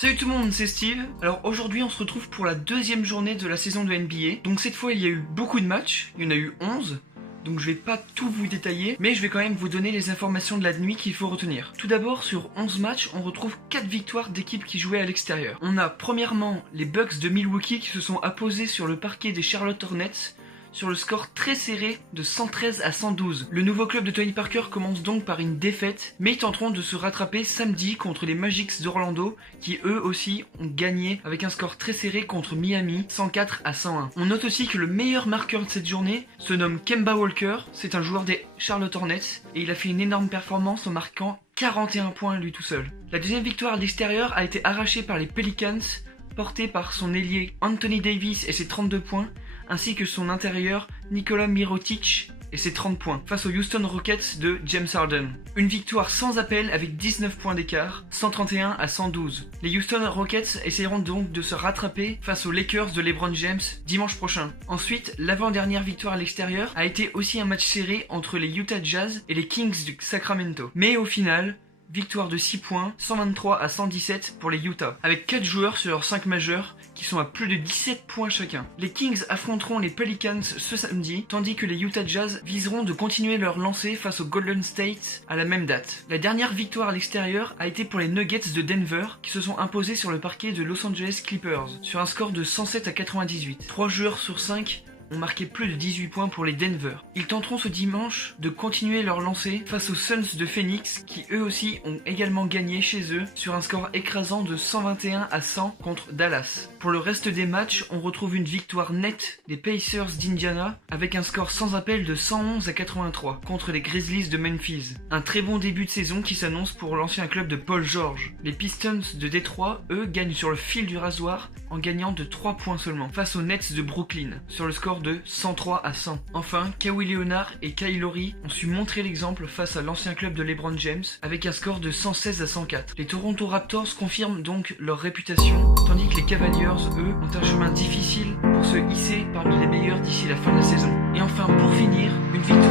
Salut tout le monde, c'est Steve. Alors aujourd'hui on se retrouve pour la deuxième journée de la saison de NBA. Donc cette fois il y a eu beaucoup de matchs, il y en a eu 11. Donc je vais pas tout vous détailler, mais je vais quand même vous donner les informations de la nuit qu'il faut retenir. Tout d'abord, sur 11 matchs, on retrouve 4 victoires d'équipes qui jouaient à l'extérieur. On a premièrement les Bucks de Milwaukee qui se sont apposés sur le parquet des Charlotte Hornets sur le score très serré de 113 à 112. Le nouveau club de Tony Parker commence donc par une défaite, mais ils tenteront de se rattraper samedi contre les Magics d'Orlando, qui eux aussi ont gagné avec un score très serré contre Miami, 104 à 101. On note aussi que le meilleur marqueur de cette journée se nomme Kemba Walker, c'est un joueur des Charlotte Hornets, et il a fait une énorme performance en marquant 41 points lui tout seul. La deuxième victoire à l'extérieur a été arrachée par les Pelicans, portée par son ailier Anthony Davis et ses 32 points, ainsi que son intérieur Nikola Mirotic et ses 30 points, face aux Houston Rockets de James Harden. Une victoire sans appel avec 19 points d'écart, 131 à 112. Les Houston Rockets essaieront donc de se rattraper face aux Lakers de LeBron James dimanche prochain. Ensuite, l'avant-dernière victoire à l'extérieur a été aussi un match serré entre les Utah Jazz et les Kings du Sacramento. Mais au final, victoire de 6 points, 123 à 117 pour les Utah, avec 4 joueurs sur leurs 5 majeurs qui sont à plus de 17 points chacun. Les Kings affronteront les Pelicans ce samedi, tandis que les Utah Jazz viseront de continuer leur lancée face au Golden State à la même date. La dernière victoire à l'extérieur a été pour les Nuggets de Denver, qui se sont imposés sur le parquet de Los Angeles Clippers, sur un score de 107 à 98. 3 joueurs sur 5 ont marqué plus de 18 points pour les Denver. Ils tenteront ce dimanche de continuer leur lancée face aux Suns de Phoenix qui eux aussi ont également gagné chez eux sur un score écrasant de 121 à 100 contre Dallas. Pour le reste des matchs, on retrouve une victoire nette des Pacers d'Indiana avec un score sans appel de 111 à 83 contre les Grizzlies de Memphis. Un très bon début de saison qui s'annonce pour l'ancien club de Paul George. Les Pistons de Détroit, eux, gagnent sur le fil du rasoir en gagnant de 3 points seulement face aux Nets de Brooklyn sur le score de 103 à 100. Enfin, Kawhi Leonard et Kyle Lowry ont su montrer l'exemple face à l'ancien club de LeBron James avec un score de 116 à 104. Les Toronto Raptors confirment donc leur réputation, tandis que les Cavaliers, eux, ont un chemin difficile pour se hisser parmi les meilleurs d'ici la fin de la saison. Et enfin, pour finir, une victoire